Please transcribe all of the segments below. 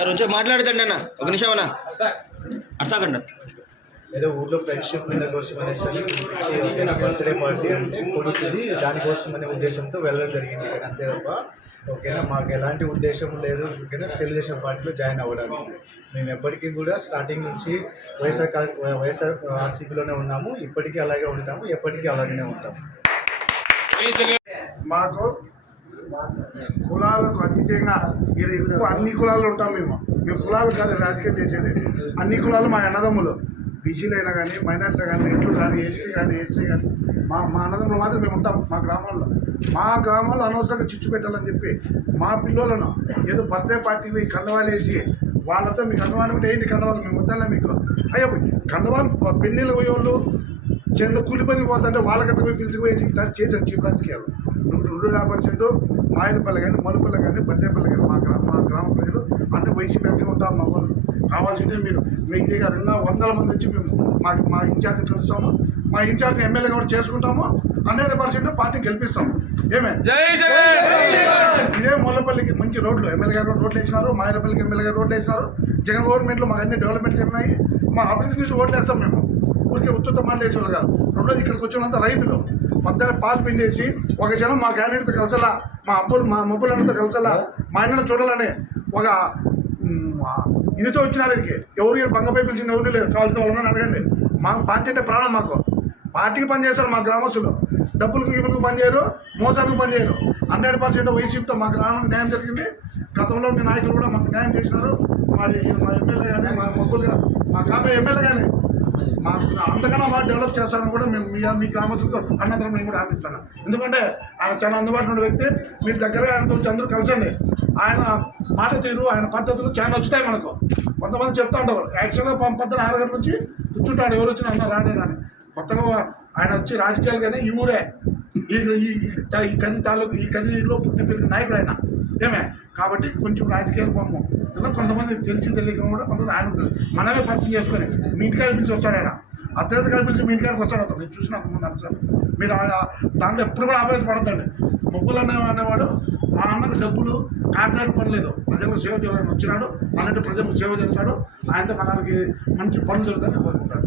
కొంచెం మాట్లాడదండి అన్న. ఒక నిమిషం అన్న. అర్థకండి ఏదో ఊర్లో ఫ్రెండ్షిప్ మీద కోసం అనేసి ఓకేనా బర్త్డే పార్టీ అంటే కొడుకుది దానికోసం అనే ఉద్దేశంతో వెళ్ళడం జరిగింది ఇక్కడ అంతే తప్ప ఓకేనా మాకు ఎలాంటి ఉద్దేశం లేదు ఓకేనా తెలుగుదేశం పార్టీలో జాయిన్ అవ్వడానికి. మేము ఎప్పటికీ కూడా స్టార్టింగ్ నుంచి వైఎస్ఆర్ కా- వైఎస్ఆర్ ఆర్సీపీలోనే ఉన్నాము ఇప్పటికీ అలాగే ఉంటాము ఎప్పటికీ అలాగనే ఉంటాము. మాకు కులాలకు అతీతంగా ఇక్కడ ఎక్కువ అన్ని కులాలు ఉంటాం మేము. మేము కులాలు కాదు రాజకీయం చేసేది. అన్ని కులాలు మా అన్నదమ్ములు. బీసీలైనా కానీ మైనార్టీ కానీ ఎట్లు కానీ ఎస్టీ కానీ ఎస్సీ కానీ మా మా అన్నదమ్ములు మాత్రం మేము ఉంటాం మా గ్రామాల్లో. మా గ్రామాల్లో అనవసరంగా చిచ్చు పెట్టాలని చెప్పి మా పిల్లలను ఏదో బర్త్డే పార్టీకి పోయి కండవాలు వేసి వాళ్ళతో మీకు కండవాలు ఉంటే ఏంటి కండవాలు? మేము వద్దాలే మీకు. అయ్యో కండవాలు పెన్నీళ్ళు పోయేవాళ్ళు చెట్లు కూలిపని పోతుంటే వాళ్ళకైతే పోయి పిలిచిపోయేసి ఇట్లా చేతి చీప్ రాజకీయాలు. రెండు రెండు యాభై పర్సెంట్ మాయలపల్లి కానీ మలుపల్లి కానీ బద్రేపల్లి కానీ మా గ్రామ మా గ్రామ ప్రజలు అన్ని వయసు పెట్టి ఉంటాం మా వాళ్ళు కావాల్సింటే మీరు. మీకు దగ్గర ఇంకా వందల మంది వచ్చి మేము మా మా ఇన్ఛార్జ్ కలుస్తాము. మా ఇన్ఛార్జ్ ఎమ్మెల్యే కూడా చేసుకుంటాము. హండ్రెడ్ పర్సెంట్ పార్టీ గెలిపిస్తాము. ఏమే? ఇదే ముల్లపల్లికి మంచి రోడ్లు. ఎమ్మెల్యే గారు రోడ్లు వేసినారు మాయలపల్లికి ఎమ్మెల్యే గారు రోడ్లు వేసినారు. జగన్ గవర్నమెంట్లో మాకు అన్ని డెవలప్మెంట్ జరిగినాయి. మా అభివృద్ధి చూసి ఓట్లు వేస్తాం మేము. ఊరికే ఉత్తుత మాటలు వేసేవాళ్ళు కాదు. రెండోది ఇక్కడికి వచ్చినంత రైతులు. మొత్తం పాలు పిండేసి ఒక జనం మా క్యాండిడేట్తో కలిసలా మా అప్పులు మా ముప్పులతో కలిసలా మా అన్న చూడాలని ఒక ఇదితో వచ్చినారు ఇక్కడికి ఎవరు బంగపై పిలిచిన ఎవరు లేదు. కావాల్సిన వాళ్ళని అడగండి. మా పార్టీ అంటే ప్రాణం మాకు. పార్టీకి పనిచేస్తారు మా గ్రామస్తులు. డబ్బులకు గిబ్బులకు పనిచేయరు మోసాలకు పనిచేయరు హండ్రెడ్ పర్సెంట్ వైసీపీతో మా గ్రామానికి న్యాయం జరిగింది. గతంలో ఉండే నాయకులు కూడా మాకు న్యాయం చేసినారు. మా మా ఎమ్మెల్యే కానీ మా మొక్కులు మా కాపీ ఎమ్మెల్యే కానీ మాకు అంతకన్నా బాగా డెవలప్ చేస్తారని కూడా మేము మీ మీ గ్రామస్తులతో అన్నతరం నేను కూడా ఆపిస్తాను ఎందుకంటే ఆయన చాలా అందుబాటులో ఉన్న వ్యక్తి. మీరు దగ్గరగా ఆయనతో వచ్చి అందరూ కలిసండి. ఆయన మాట తీరు ఆయన పద్ధతులు చాలా నచ్చుతాయి మనకు. కొంతమంది చెప్తా ఉంటారు. యాక్చువల్గా పొద్దున ఆరు గంటల నుంచి కూర్చుంటాడు. ఎవరు వచ్చినా అన్న రాండి రాని. కొత్తగా ఆయన వచ్చి రాజకీయాలు కానీ ఈ ఊరే. ఈ ఈ ఈ కది తాలూకు ఈ కదిలో పుట్టి పెరిగిన నాయకుడు ఆయన. ఏమే కాబట్టి కొంచెం రాజకీయాలు పొమ్ము కొంతమంది తెలిసి తెలియక కూడా కొంతమంది ఆయన. మనమే పరిచయం చేసుకొని మీ ఇంటికాడ పిలిచి వస్తాడు ఆయన. అత్యంత కనిపించి మీ ఇంటికాడికి వస్తాడు అతను. నేను చూసిన ముందు సార్. మీరు దాంట్లో ఎప్పుడు కూడా ఆవేశపడద్దండి ముప్పులు అనే అనేవాడు ఆ అన్నకు డబ్బులు కాంట్రాక్ట్ పని లేదు ప్రజలకు సేవ చేయాలని వచ్చినాడు. అలాంటి ప్రజలకు సేవ చేస్తాడు. ఆయనతో మనకి మంచి పనులు జరుగుతాయని కోరుకుంటాడు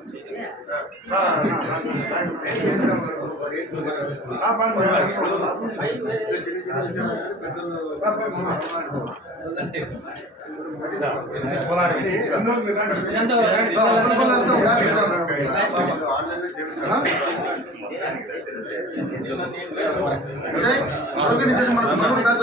ఆర్గనైజేషన్ మనకు మనూరు బ్యాచ్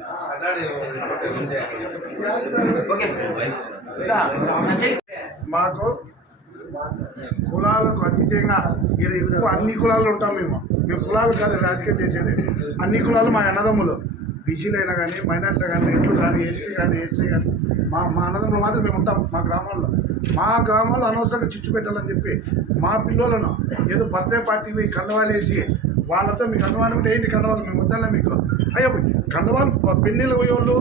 మాకు కులాలకు అతీతంగా ఇక్కడ ఎక్కువ అన్ని కులాలు ఉంటాం మేము. మేము కులాలు కాదు రాజకీయం చేసేది. అన్ని కులాలు మా అన్నదమ్ములు. బీసీలైనా కానీ మైనార్టీ కానీ రెడ్లు కానీ ఎస్టీ కానీ ఎస్సీ కానీ మా మా అన్నదమ్ములు మాత్రం మేము ఉంటాం మా గ్రామాల్లో. మా గ్రామాల్లో అనవసరంగా చిచ్చు పెట్టాలని చెప్పి మా పిల్లలను ఏదో బర్త్డే పార్టీకి వేసి వాళ్ళతో మీ కండవాలు ఉంటే ఏంటి కండవాలు మేము వద్దాలే మీకు. అయ్యో కండవాలు పెన్నీళ్ళు పోయేవాళ్ళు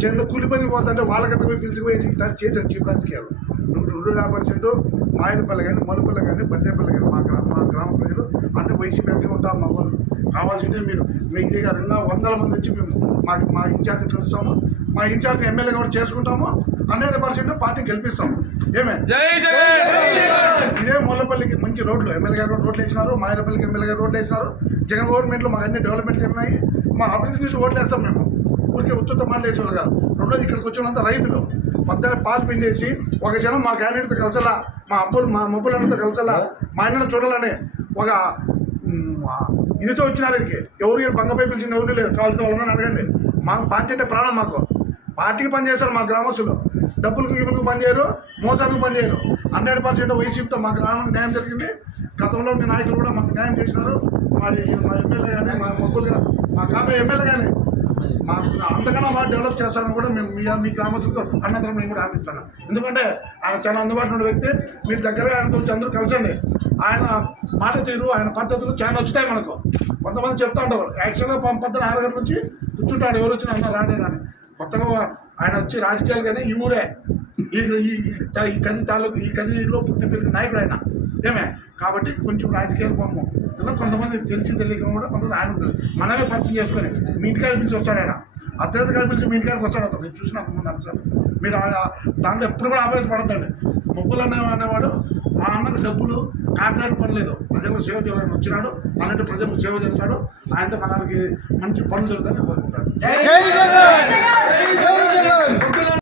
చెట్లు కూలిపని పోతుంటే వాళ్ళకైతే పోయి పిలిచిపోయి ఇట్లా చేతులు చీప్ రాజకీయాలు రెండు రెండు యాభై పర్సెంట్ మాయలపల్లి కానీ మలుపల్లి కానీ బద్రేపల్లి కానీ మా గ్రామ మా గ్రామ ప్రజలు అన్ని వయసు పెట్టి ఉంటాం మా వాళ్ళు కావాల్సిందే మీరు. మీ ఇదే కాదు ఇంకా వందల మంది వచ్చి మేము మా మా ఇన్ఛార్జ్ కలుస్తాము. మా ఇన్ఛార్జ్ ఎమ్మెల్యే కూడా చేసుకుంటాము హండ్రెడ్ పర్సెంట్ పార్టీ గెలిపిస్తాము ఏమే? ఇదే ముల్లపల్లికి మంచి రోడ్లు. ఎమ్మెల్యే గారు రోడ్లు వేసినారు మాయలపల్లికి ఎమ్మెల్యే గారు రోడ్లు వేసినారు. జగన్ గవర్నమెంట్లో మాకు అన్ని డెవలప్మెంట్ జరిగినాయి మా అభివృద్ధి చూసి ఓట్లు వేస్తాం మేము. ఊరికే ఉత్తుత మాటలు వేసేవాళ్ళు కాదు. రెండోది ఇక్కడికి వచ్చినంత రైతులు మధ్యాహ్నం పాలు పిండేసి ఒక జనం మా క్యాండిడేట్తో కలిసలా మా అప్పులు మా మొబ్బులతో కలిసలా మా అన్నను చూడాలని ఒక ఇదితో వచ్చినారు ఇక్కడికి. ఎవరు బంగపై పిలిచింది ఎవరు లేదు. కావాల్సిన వాళ్ళని అడగండి. మా పార్టీ అంటే ప్రాణం మాకు. పార్టీకి పనిచేస్తారు మా గ్రామస్తులు. డబ్బులకు గిబ్బులకు పనిచేయరు మోసాలకు పనిచేయరు హండ్రెడ్ పర్సెంట్ వైసీపీతో మా గ్రామానికి న్యాయం జరిగింది. గతంలో ఉండే నాయకులు కూడా మాకు న్యాయం చేసినారు. మా మా ఎమ్మెల్యే కానీ మా మొక్కులు మా కాపే ఎమ్మెల్యే కానీ మాకు అంతకన్నా బాగా డెవలప్ చేస్తారని కూడా మేము మీ మీ గ్రామస్తులతో అన్నతరం నేను కూడా ఆపిస్తాను ఎందుకంటే ఆయన చాలా అందుబాటులో ఉన్న వ్యక్తి. మీరు దగ్గరగా ఆయనతో వచ్చి అందరూ కలిసండి. ఆయన మాట తీరు ఆయన పద్ధతులు చాలా నచ్చుతాయి మనకు. కొంతమంది చెప్తా ఉంటారు. యాక్చువల్గా పం- ఆరు గంటల నుంచి కూర్చుంటాడు. ఎవరు వచ్చినా అన్న రాండి రాని. కొత్తగా ఆయన వచ్చి రాజకీయాలు కానీ ఈ ఊరే. ఈ ఈ కది తాలూకు ఈ కదిలో పుట్టి పెరిగిన నాయకుడు ఆయన. ఏమే? కాబట్టి కొంచెం రాజకీయాలు పొమ్ము కొంతమంది తెలిసి తెలియక కూడా కొంతమంది ఆయన మనమే పరిచయం చేసుకొని మీ ఇంటికాడ పిలిచి వస్తాడు ఆయన. అత్యంత కనిపించి మీ ఇంటికాడికి వస్తాడు అతను. నేను చూసిన ముందు సార్. మీరు దాంట్లో ఎప్పుడు కూడా ఆవేశపడతాడు ముగ్గులు అనే అనేవాడు ఆ అన్నకు డబ్బులు కాంట్రాక్ట్ పని లేదు ప్రజలకు సేవ చేయాలని వచ్చినాడు. అలాంటి ప్రజలకు సేవ చేస్తాడు. ఆయనతో మనకి మంచి పనులు జరుగుతాయని జై జగన్! జై జగన్!